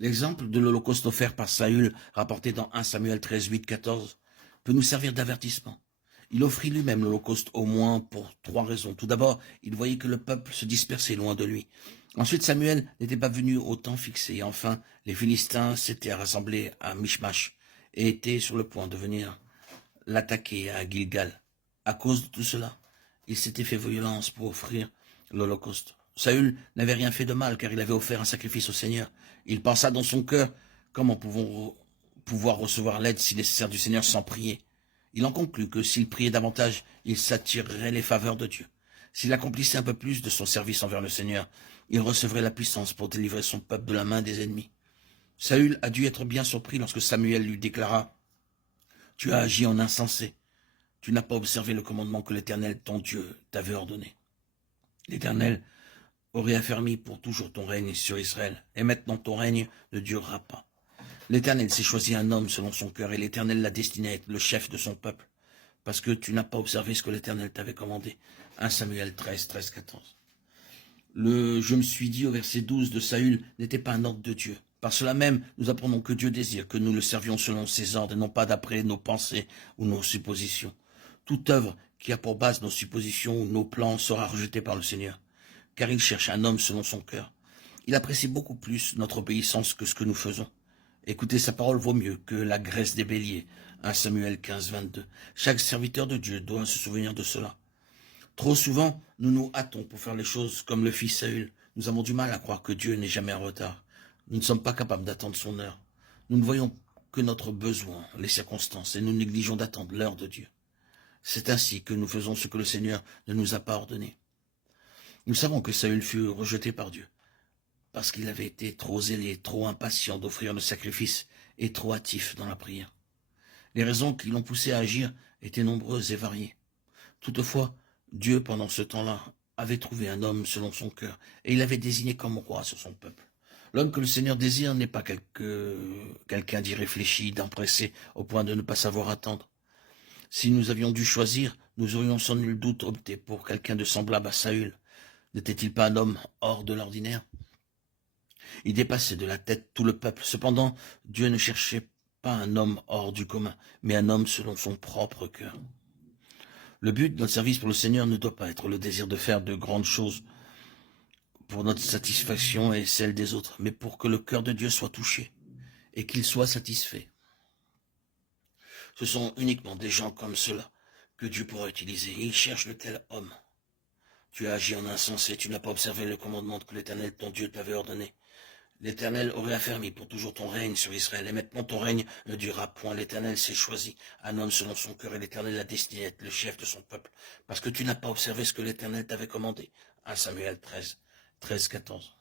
L'exemple de l'Holocauste offert par Saül, rapporté dans 1 Samuel 13, 8, 14, peut nous servir d'avertissement. Il offrit lui-même l'Holocauste au moins pour 3 raisons. Tout d'abord, il voyait que le peuple se dispersait loin de lui. Ensuite, Samuel n'était pas venu au temps fixé. Et enfin, les Philistins s'étaient rassemblés à Michmash et étaient sur le point de venir l'attaquer à Gilgal. À cause de tout cela, il s'était fait violence pour offrir l'Holocauste. Saül n'avait rien fait de mal car il avait offert un sacrifice au Seigneur. Il pensa dans son cœur, comment pouvons-nous pouvoir recevoir l'aide si nécessaire du Seigneur sans prier? Il en conclut que s'il priait davantage, il s'attirerait les faveurs de Dieu. S'il accomplissait un peu plus de son service envers le Seigneur, il recevrait la puissance pour délivrer son peuple de la main des ennemis. Saül a dû être bien surpris lorsque Samuel lui déclara « Tu as agi en insensé. Tu n'as pas observé le commandement que l'Éternel, ton Dieu, t'avait ordonné. L'Éternel aurait affermi pour toujours ton règne sur Israël, et maintenant ton règne ne durera pas. L'Éternel s'est choisi un homme selon son cœur, et l'Éternel l'a destiné à être le chef de son peuple, parce que tu n'as pas observé ce que l'Éternel t'avait commandé. 1 Samuel 13, 13, 14. Le « je me suis dit » au verset 12 de Saül n'était pas un ordre de Dieu. Par cela même, nous apprenons que Dieu désire que nous le servions selon ses ordres, et non pas d'après nos pensées ou nos suppositions. Toute œuvre qui a pour base nos suppositions ou nos plans sera rejetée par le Seigneur, car il cherche un homme selon son cœur. Il apprécie beaucoup plus notre obéissance que ce que nous faisons. Écouter sa parole vaut mieux que la graisse des béliers. 1 Samuel 15, 22. Chaque serviteur de Dieu doit se souvenir de cela. Trop souvent, nous nous hâtons pour faire les choses comme le fit Saül. Nous avons du mal à croire que Dieu n'est jamais en retard. Nous ne sommes pas capables d'attendre son heure. Nous ne voyons que notre besoin, les circonstances, et nous négligeons d'attendre l'heure de Dieu. C'est ainsi que nous faisons ce que le Seigneur ne nous a pas ordonné. Nous savons que Saül fut rejeté par Dieu, parce qu'il avait été trop zélé, trop impatient d'offrir le sacrifice et trop hâtif dans la prière. Les raisons qui l'ont poussé à agir étaient nombreuses et variées. Toutefois, Dieu, pendant ce temps-là, avait trouvé un homme selon son cœur, et il l'avait désigné comme roi sur son peuple. L'homme que le Seigneur désire n'est pas quelqu'un d'irréfléchi, d'empressé, au point de ne pas savoir attendre. Si nous avions dû choisir, nous aurions sans nul doute opté pour quelqu'un de semblable à Saül. N'était-il pas un homme hors de l'ordinaire? Il dépassait de la tête tout le peuple. Cependant, Dieu ne cherchait pas un homme hors du commun, mais un homme selon son propre cœur. Le but de notre service pour le Seigneur ne doit pas être le désir de faire de grandes choses pour notre satisfaction et celle des autres, mais pour que le cœur de Dieu soit touché et qu'il soit satisfait. Ce sont uniquement des gens comme cela que Dieu pourra utiliser. Il cherche de tels hommes. Tu as agi en insensé, tu n'as pas observé le commandement que l'Éternel, ton Dieu, t'avait ordonné. L'Éternel aurait affermi pour toujours ton règne sur Israël, et maintenant ton règne ne durera point. L'Éternel s'est choisi un homme selon son cœur, et l'Éternel l'a destiné à être le chef de son peuple, parce que tu n'as pas observé ce que l'Éternel t'avait commandé. 1 Samuel 13, 13, 14.